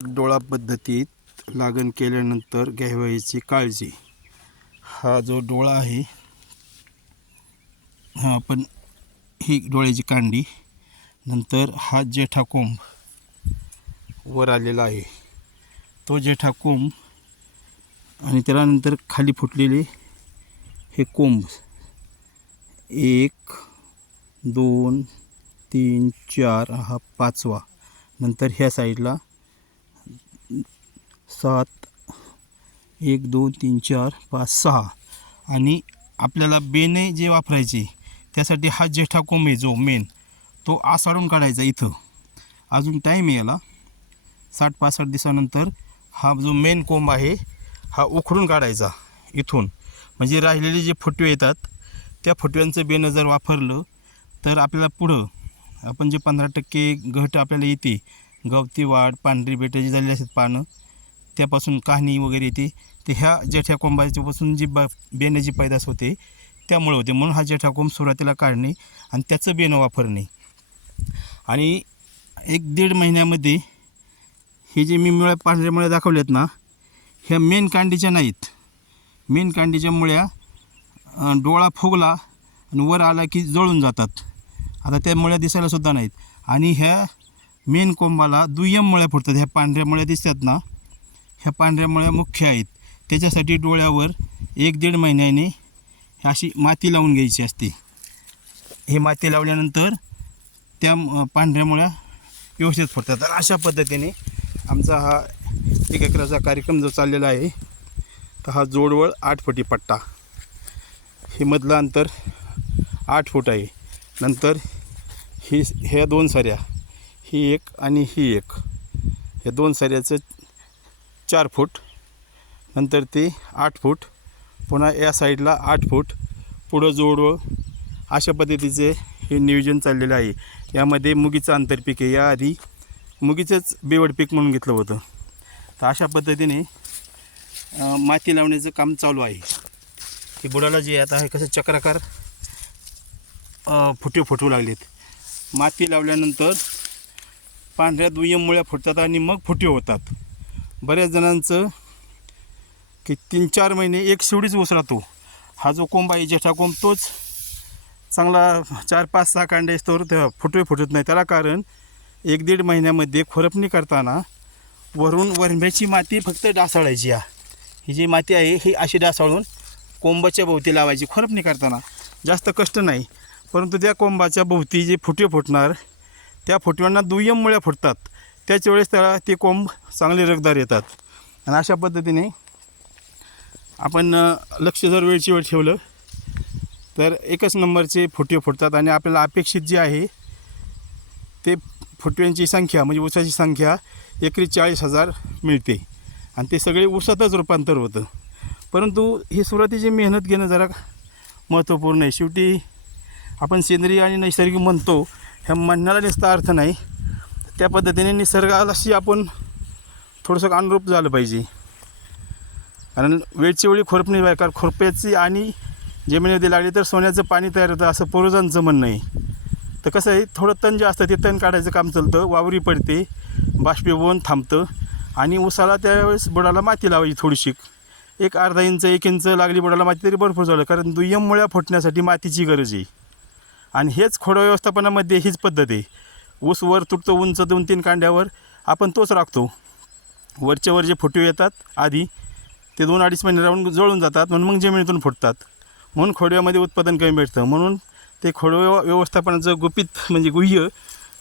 डोळा पद्धतीत लागण केल्यानंतर घ्यावयाची काळजी. हा जो डोळा आहे हा आपण ही डोळ्याची कांडी नंतर हा जेठा कोंब वर आलेला आहे. तो जेठा कोंब आणि त्यानंतर खाली फुटलेले हे कोंब. एक दोन तीन चार हा पाचवा. नंतर ह्या साईडला सात एक दोन तीन चार पाच सहा. आणि आपल्याला बेने जे वापरायचे त्यासाठी हा जेठा कोंब आहे जो मेन तो आसाडून काढायचा इथं. अजून टाईम आहे याला. साठ पासष्ट दिवसानंतर हा जो मेन कोंब आहे हा उखडून काढायचा इथून. म्हणजे राहिलेले जे फुटवे येतात त्या फुटव्यांचं बेनं जर वापरलं तर आपल्याला पुढं आपण जे पंधरा टक्के घट आपल्याला येते. गवती वाढ पांढरी बेटं जी झालेली असतात पानं त्यापासून कहाणी वगैरे येते. ते ह्या जेठ्या कोंबाच्यापासून जी ब बेण्याची पैदास होते त्यामुळे होते. म्हणून हा जेठा कोंब सुरुवातीला काढणे आणि त्याचं बेणं वापरणे. आणि एक दीड महिन्यामध्ये हे जे मी मुळ्या पांढऱ्या मुळ्या दाखवल्यात ना ह्या मेन कांडीच्या नाहीत. मेन कांडीच्या मुळ्या डोळा फुगला आणि वर आला की जळून जातात. आता त्या मुळ्या दिसायला सुद्धा नाहीत. आणि ह्या मेन कोंबाला दुय्यम मुळ्या फुटतात. ह्या पांढऱ्या मुळ्या दिसतात ना ह्या पांढऱ्या मुळ्या मुख्य आहेत. त्याच्यासाठी डोळ्यावर एक दीड महिन्याने अशी माती लावून घ्यायची असते. ही माती लावल्यानंतर त्या पांढऱ्या मुळ्या व्यवस्थित फुटतात. तर अशा पद्धतीने आमचा हा एक एकराचा कार्यक्रम जो चाललेला आहे तर हा जोडवळ आठ फुटी पट्टा. हे मधलं अंतर आठ फूट आहे. नंतर ही ह्या दोन सऱ्या ही एक आणि ही एक. ह्या दोन सऱ्याचं चार फूट नंतर ते आठ फूट पुन्हा या साईडला आठ फूट पुढं जोडवळ अशा पद्धतीचे हे नियोजन चाललेलं आहे. यामध्ये मुगीचं आंतरपीक आहे. याआधी मुगीचंच बेवड पीक म्हणून घेतलं होतं. तर अशा पद्धतीने माती लावण्याचं काम चालू आहे. की बुडाला जे आता हे कसं चक्राकार फुटे फुटू लागलेत. माती लावल्यानंतर पांढऱ्या दुय्यम मुळ्या फुटतात आणि मग फुटे होतात. बऱ्याच जणांचं की तीन चार महिने एक शिवडीच ऊस राहतो. हा जो कोंब आहे जेठा कोंब तोच चांगला चार पाच सहा कांडे असतो ते फुटवे फुटत नाही. त्याला कारण एक दीड महिन्यामध्ये खुरपणी करताना वरून वरभ्याची माती फक्त डासाळायची या ही जी माती आहे ही अशी डासाळून कोंबाच्या भोवती लावायची खुरपणी करताना. जास्त कष्ट नाही परंतु त्या कोंबाच्या भोवती जे फुटवे फुटणार त्या फुटव्यांना दुय्यम मुळ्या फुटतात. त्याच वेळेस त्याला ते कोंब चांगले रगदार येतात. आणि अशा पद्धतीने आपण लक्ष जर वेळची वेळ ठेवलं तर एकच नंबरचे फुटवे फुटतात आणि आपल्याला अपेक्षित जे आहे ते फुटव्यांची संख्या म्हणजे ऊसाची संख्या एकरी चाळीस हजार मिळते. आणि ते सगळे ऊसातच रूपांतर होतं. परंतु ही सुरुवातीची मेहनत घेणं जरा महत्त्वपूर्ण आहे. शेवटी आपण सेंद्रिय आणि नैसर्गिक म्हणतो ह्या म्हणण्याला नुसता अर्थ नाही. त्या पद्धतीने निसर्गाशी आपण थोडंसं अनुरूप झालं पाहिजे. कारण वेळची वेळी खुरपणी पाहिजे कारण खुरप्याची आणि जमिनीमध्ये लागली तर सोन्याचं पाणी तयार होतं असं पूर्वजांचं म्हणणं आहे. तर कसं आहे थोडं तण जे असतं ते तण काढायचं काम चालतं वावरी पडते बाष्पीभवन थांबतं आणि उसाला त्यावेळेस बुडाला माती लावायची थोडीशी. एक अर्धा इंच एक इंच लागली बुडाला माती तरी भरपूर झालं कारण दुय्यम मुळ्या फुटण्यासाठी मातीची गरज आहे. आणि हेच खोडं व्यवस्थापनामध्ये हीच पद्धत आहे. ऊस वर तुटतो उंच दोन तीन कांड्यावर. आपण तोच राखतो. वरचे वर जे फुटवे येतात आधी ते दोन अडीच महिने राहून जळून जातात म्हणून मग जमिनीतून फुटतात. म्हणून खोडव्यामध्ये उत्पादन कमी भेटतं. म्हणून ते खोडव्या व्यवस्थापनाचं गुपित म्हणजे गुह्य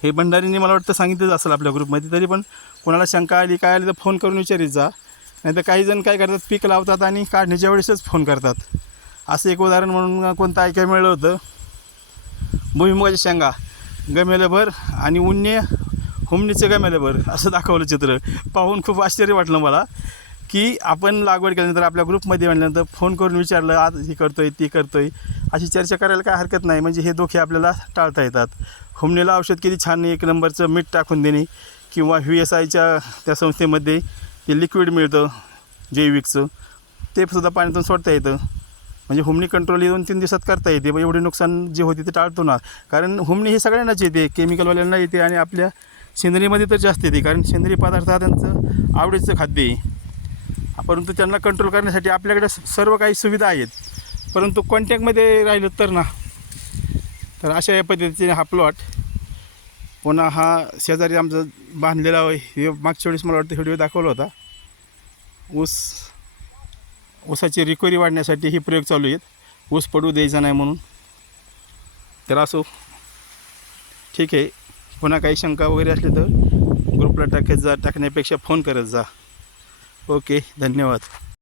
हे भंडारीने मला वाटतं सांगितलंच असेल आपल्या ग्रुपमध्ये. तरी पण कोणाला शंका आली काय आली तर फोन करून विचारित जा. नाही तर काही जण काय करतात पीक लावतात आणि काढण्याच्या वेळेसच फोन करतात. असं एक उदाहरण म्हणून कोणतं ऐकायला मिळलं होतं? भुईमुगाच्या शेंगा. गमेल्याभर आणि उन्ने हुमणीचे गमेल्याभर असं दाखवलं चित्र. पाहून खूप आश्चर्य वाटलं मला की आपण लागवड केल्यानंतर आपल्या ग्रुपमध्ये म्हणल्यानंतर फोन करून विचारलं आज हे करतो आहे ती आहे अशी चर्चा करायला काय हरकत नाही म्हणजे हे धोके आपल्याला टाळता येतात. हुमणीला औषध किती छान एक नंबरचं मीठ टाकून देणे किंवा व्ही एस आयच्या त्या संस्थेमध्ये ते लिक्विड मिळतं जैविकचं ते सुद्धा पाण्यातून सोडता येतं. म्हणजे हुमणी कंट्रोल हे दोन तीन दिवसात करता येते मग एवढे नुकसान जे होते ते टाळतो ना कारण हुमणी हे सगळ्यांनाच येते केमिकलवाल्यांना येते आणि आपल्या सेंद्रियमध्ये तर जास्त येते कारण सेंद्रिय पदार्थ हा त्यांचं आवडीचं खाद्य आहे. परंतु त्यांना कंट्रोल करण्यासाठी आपल्याकडे सर्व काही सुविधा आहेत. परंतु कॉन्टॅक्टमध्ये राहिलं तर ना तर अशा या पद्धतीने हा प्लॉट पुन्हा हा शेजारी आमचा बांधलेला हे मागच्या वेळेस मला वाटतं व्हिडिओ दाखवला होता. ऊस ऊसाची रिकव्हरी वाढण्यासाठी हे प्रयोग चालू आहेत. ऊस पडू द्यायचा नाही म्हणून. तर असो ठीक आहे. पुन्हा काही शंका वगैरे असली तर ग्रुपला टाकत जा टाकण्यापेक्षा फोन करत जा. ओके धन्यवाद.